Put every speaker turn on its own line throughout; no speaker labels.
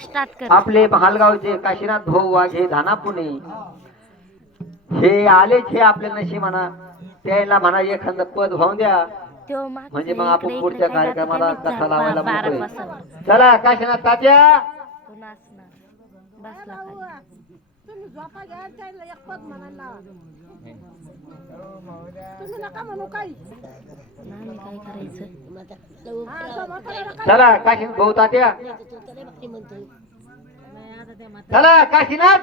Start कर.
आपले महालगावचे काशीनाथ भाऊ वाघे धाना पुणे हे आलेच हे आपल्या नशिबाना. त्याला म्हणा एखाद पद होऊन द्या. म्हणजे मग आपण पुढच्या कार्यक्रमाला कथा लावायला मोकळे. चला काशीनाथ तात्या.
बसला
नका म्हणू काही
काय करायचं
हा.
चला काशीनाथ भाऊ तात्या चला काशीनाथ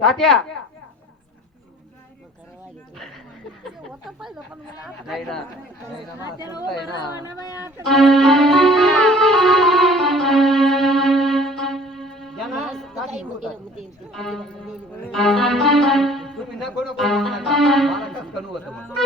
तात्या
होतं पहिलं पण मला आता त्याला उभं. राहावं ना बाई आता.
तुम्ही नको नको होतं.